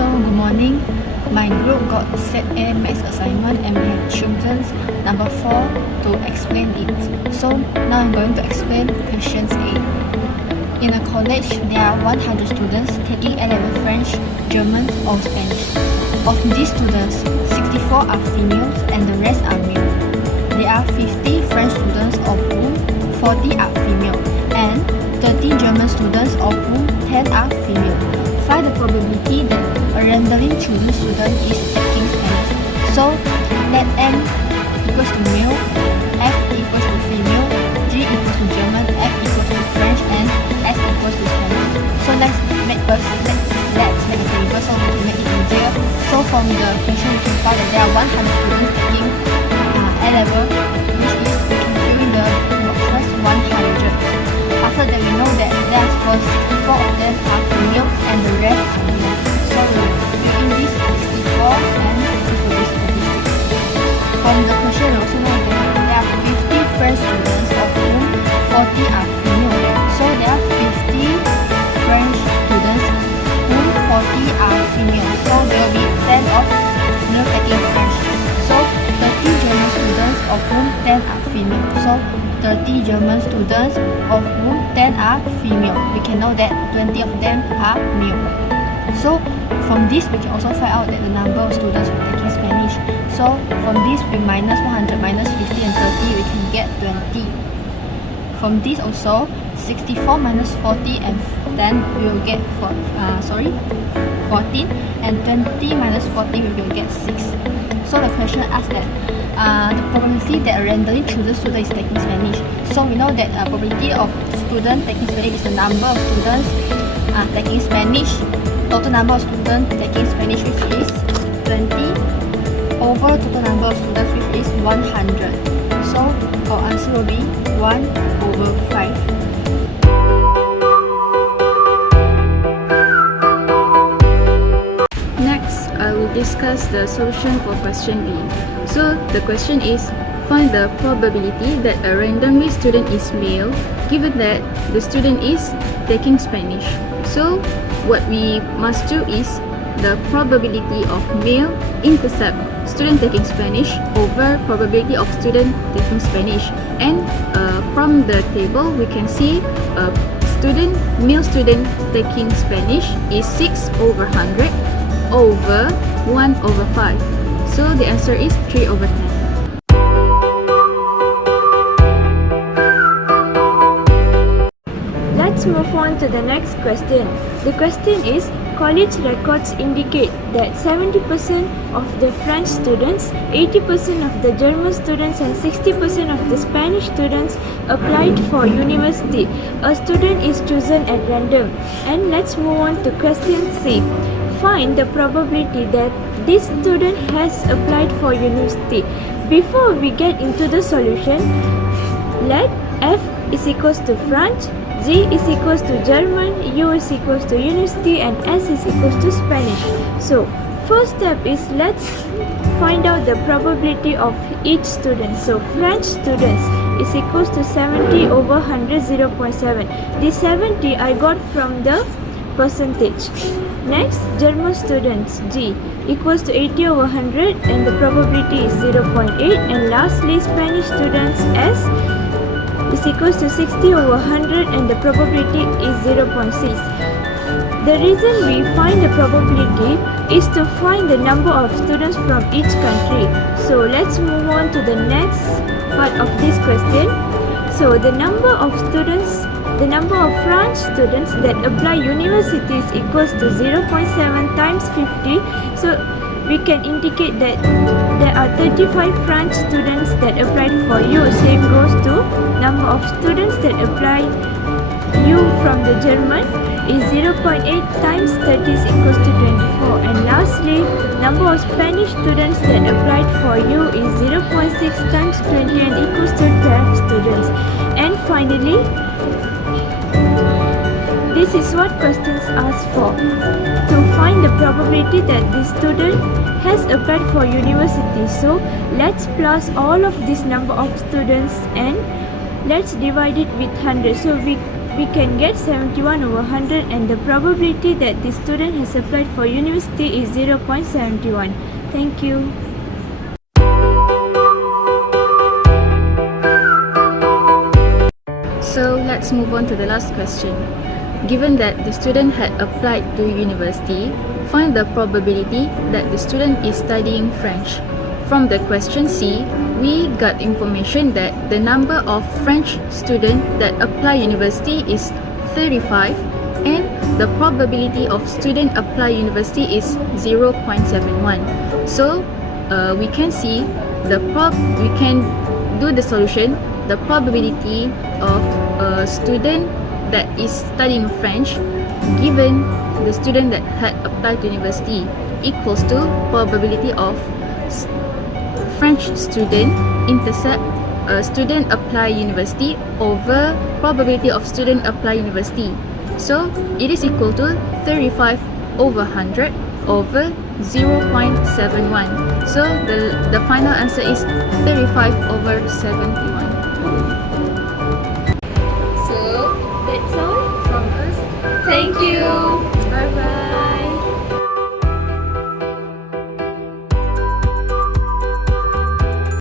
So good morning. My group got set A maths assignment and we have chosen number 4 to explain it. So now I'm going to explain questions A. In a college, there are 100 students taking A-level French, German or Spanish. Of these students, 64 are females and the rest are male. There are 50 French students of whom 40 are female and 30 German students of whom 10 are female. Find the probability that a randomly chosen student is taking Spanish. So let M equals to male, F equals to female, G equals to German, F equals to French, and S equals to Spanish. So let's make a table so to make it easier. So from the question we can find that there are 100 students taking A-level, which is we can fill in the first 100. After that, we know that there are 64 of them are females and the rest are male. So we'll fill in this 64 and for this 36. From the question, we also know that there are 50 French students of whom 40 are female. So there are 50 French students whom 40 are female. So there will be 10 of male taking French. So 30 German students of whom 10 are female. So 30 German students of whom 10 are female. We can know that 20 of them are male. So from this we can also find out that the number of students who are taking Spanish. So from this we minus 100 minus 50 and 30 we can get 20. From this also 64 minus 40 and then we will get 14 and 20 minus 40 we will get 6. So the question asks that the probability that a randomly chosen student is taking Spanish. So we know that probability of student taking Spanish is the number of students taking Spanish, total number of students taking Spanish, which is 20 over total number of students, which is 100. So our answer will be 1 over 5. I will discuss the solution for question B. So the question is, find the probability that a randomly student is male given that the student is taking Spanish. So what we must do is the probability of male intercept student taking Spanish over probability of student taking Spanish. And from the table we can see male student taking Spanish is 6 over 100 over 1 over 5. So the answer is 3 over 10. Let's move on to the next question. The question is, college records indicate that 70% of the French students, 80% of the German students and 60% of the Spanish students applied for university. A student is chosen at random. And let's move on to question C. Find the probability that this student has applied for university. Before we get into the solution, let F is equals to French, G is equals to German, U is equals to university and S is equals to Spanish. So first step is let's find out the probability of each student. So French students is equals to 70 over 100, 0.7. This 70 I got from the percentage. Next, German students G equals to 80 over 100 and the probability is 0.8. And lastly, Spanish students S is equals to 60 over 100 and the probability is 0.6. The reason we find the probability is to find the number of students from each country. So let's move on to the next part of this question. So the number of French students that apply universities equals to 0.7 times 50. So we can indicate that there are 35 French students that applied for U. Same goes to number of students that apply U from the German is 0.8 times 30 is equals to 24. And lastly, number of Spanish students that applied for U is 0.6 times 20 and equals to 12 students. And finally, this is what questions ask for. To find the probability that this student has applied for university. So let's plus all of this number of students and let's divide it with 100. So we we can get 71 over 100, and the probability that the student has applied for university is 0.71. Thank you. So let's move on to the last question. Given that the student had applied to university, find the probability that the student is studying French. From the question C, we got information that the number of French students that apply university is 35 and the probability of student apply university is 0.71. So we can see we can do the solution. The probability of a student that is studying French given the student that had applied to university equals to probability of French student intercept student apply university over probability of student apply university. So it is equal to 35 over 100 over 0.71. So the final answer is 35 over 71. So that's all from us. Thank you.